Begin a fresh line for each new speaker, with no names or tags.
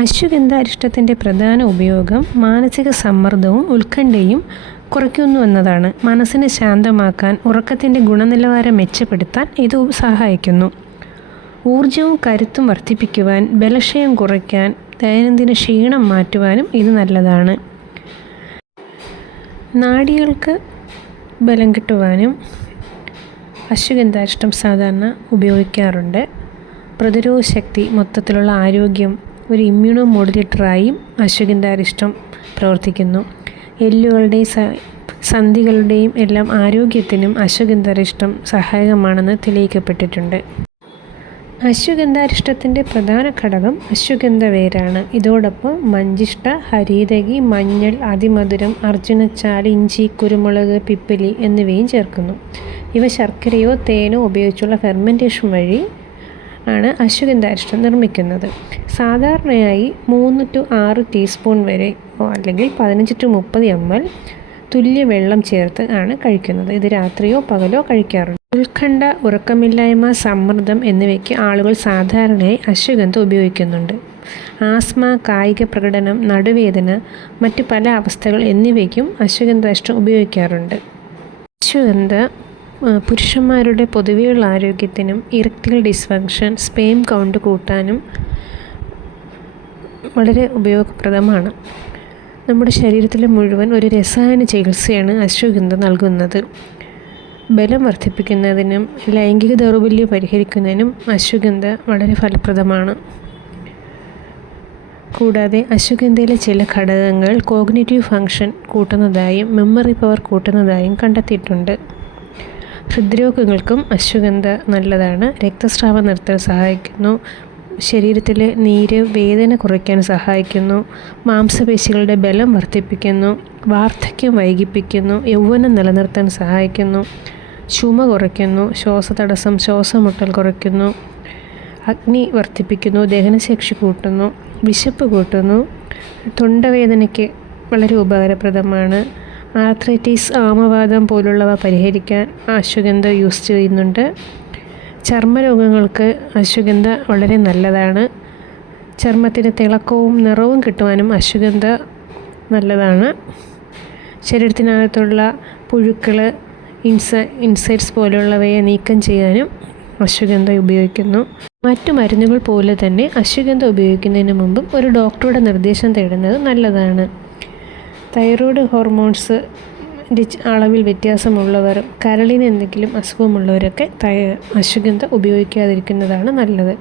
അശ്വഗന്ധാരിഷ്ടത്തിന്റെ പ്രധാന ഉപയോഗം മാനസിക സമ്മർദ്ദവും ഉത്കണ്ഠയും കുറയ്ക്കുന്നു എന്നതാണ്. മനസ്സിനെ ശാന്തമാക്കാൻ ഉറക്കത്തിന്റെ ഗുണനിലവാരം മെച്ചപ്പെടുത്താൻ ഇത് സഹായിക്കുന്നു. ഊർജവും കരുത്തും വർദ്ധിപ്പിക്കുവാൻ ബലക്ഷയം കുറയ്ക്കാൻ ദൈനംദിന ക്ഷീണം മാറ്റുവാനും ഇത് നല്ലതാണ്. നാടികൾക്ക് ബലം കിട്ടുവാനും അശ്വഗന്ധാരിഷ്ടം സാധാരണ ഉപയോഗിക്കാറുണ്ട്. പ്രതിരോധ ശക്തി മൊത്തത്തിലുള്ള ആരോഗ്യം ഒരു ഇമ്മ്യൂണോ മോഡുലേറ്ററായും അശ്വഗന്ധാരിഷ്ടം പ്രവർത്തിക്കുന്നു. എല്ലുകളുടെ സന്ധികളുടെയും എല്ലാം ആരോഗ്യത്തിനും അശ്വഗന്ധാരിഷ്ടം സഹായകമാണെന്ന് തെളിയിക്കപ്പെട്ടിട്ടുണ്ട്. അശ്വഗന്ധാരിഷ്ടത്തിന്റെ പ്രധാന ഘടകം അശ്വഗന്ധ വേരാണ് ഇതോടൊപ്പം മഞ്ചിഷ്ട ഹരീതകി മഞ്ഞൾ അതിമധുരം അർജുനച്ചാൽ ഇഞ്ചി കുരുമുളക് പിപ്പിലി എന്നിവയും ചേർക്കുന്നു. ഇവ ശർക്കരയോ തേനോ ഉപയോഗിച്ചുള്ള ഫെർമെന്റേഷൻ വഴി ആണ് അശ്വഗന്ധാരിഷ്ടം നിർമ്മിക്കുന്നത്. സാധാരണയായി മൂന്ന് ടു ആറ് ടീസ്പൂൺ വരെ അല്ലെങ്കിൽ പതിനഞ്ച് ടു മുപ്പത് എം എൽ തുല്യ വെള്ളം ചേർത്ത് ആണ് കഴിക്കുന്നത്. ഇത് രാത്രിയോ പകലോ കഴിക്കാറുണ്ട്. ഉത്കണ്ഠ ഉറക്കമില്ലായ്മ സമ്മർദ്ദം എന്നിവയ്ക്ക് ആളുകൾ സാധാരണയായി അശ്വഗന്ധം ഉപയോഗിക്കുന്നുണ്ട്. ആസ്മ കായിക പ്രകടനം നടുവേദന മറ്റു പല അവസ്ഥകൾ എന്നിവയ്ക്കും അശ്വഗന്ധാഷ്ടം ഉപയോഗിക്കാറുണ്ട്. അശ്വഗന്ധ പുരുഷന്മാരുടെ പൊതുവെയുള്ള ആരോഗ്യത്തിനും ഇറക്റ്റൈൽ ഡിസ്ഫങ്ഷൻ സ്പേം കൗണ്ട് കൂട്ടാനും വളരെ ഉപയോഗപ്രദമാണ്. നമ്മുടെ ശരീരത്തിലെ മുഴുവൻ ഒരു രസായന ചികിത്സയാണ് അശ്വഗന്ധ നൽകുന്നത്. ബലം വർദ്ധിപ്പിക്കുന്നതിനും ലൈംഗിക ദൗർബല്യം പരിഹരിക്കുന്നതിനും അശ്വഗന്ധ വളരെ ഫലപ്രദമാണ്. കൂടാതെ അശ്വഗന്ധയിലെ ചില ഘടകങ്ങൾ കോഗ്നേറ്റീവ് ഫങ്ഷൻ കൂട്ടുന്നതായും മെമ്മറി പവർ കൂട്ടുന്നതായും കണ്ടെത്തിയിട്ടുണ്ട്. ഹൃദ്രോഗങ്ങൾക്കും അശ്വഗന്ധ നല്ലതാണ്. രക്തസ്രാവം നിർത്താൻ സഹായിക്കുന്നു. ശരീരത്തിലെ നീര് വേദന കുറയ്ക്കാൻ സഹായിക്കുന്നു. മാംസപേശികളുടെ ബലം വർദ്ധിപ്പിക്കുന്നു. വാർദ്ധക്യം വൈകിപ്പിക്കുന്നു. യൗവനം നിലനിർത്താൻ സഹായിക്കുന്നു. ചുമ കുറയ്ക്കുന്നു. ശ്വാസതടസ്സം ശ്വാസമുട്ടൽ കുറയ്ക്കുന്നു. അഗ്നി വർദ്ധിപ്പിക്കുന്നു. ദഹനശേഷി കൂട്ടുന്നു. വിശപ്പ് കൂട്ടുന്നു. തൊണ്ടവേദനയ്ക്ക് വളരെ ഉപകാരപ്രദമാണ്. ആർത്രൈറ്റിസ് ആമവാദം പോലുള്ളവ പരിഹരിക്കാൻ അശ്വഗന്ധ യൂസ് ചെയ്യുന്നുണ്ട്. ചർമ്മരോഗങ്ങൾക്ക് അശ്വഗന്ധ വളരെ നല്ലതാണ്. ചർമ്മത്തിന് തിളക്കവും നിറവും കിട്ടുവാനും അശ്വഗന്ധ നല്ലതാണ്. ശരീരത്തിനകത്തുള്ള പുഴുക്കൾ ഇൻസ ഇൻസൈറ്റ്സ് പോലുള്ളവയെ നീക്കം ചെയ്യാനും അശ്വഗന്ധ ഉപയോഗിക്കുന്നു. മറ്റു മരുന്നുകൾ പോലെ തന്നെ അശ്വഗന്ധ ഉപയോഗിക്കുന്നതിന് മുമ്പും ഒരു ഡോക്ടറുടെ നിർദ്ദേശം തേടുന്നത് നല്ലതാണ്. തൈറോയ്ഡ് ഹോർമോൺസ് അളവിൽ വ്യത്യാസമുള്ളവർ കരളിന് എന്തെങ്കിലും അസുഖമുള്ളവരൊക്കെ അശ്വഗന്ധ ഉപയോഗിക്കാതിരിക്കുന്നതാണ് നല്ലത്.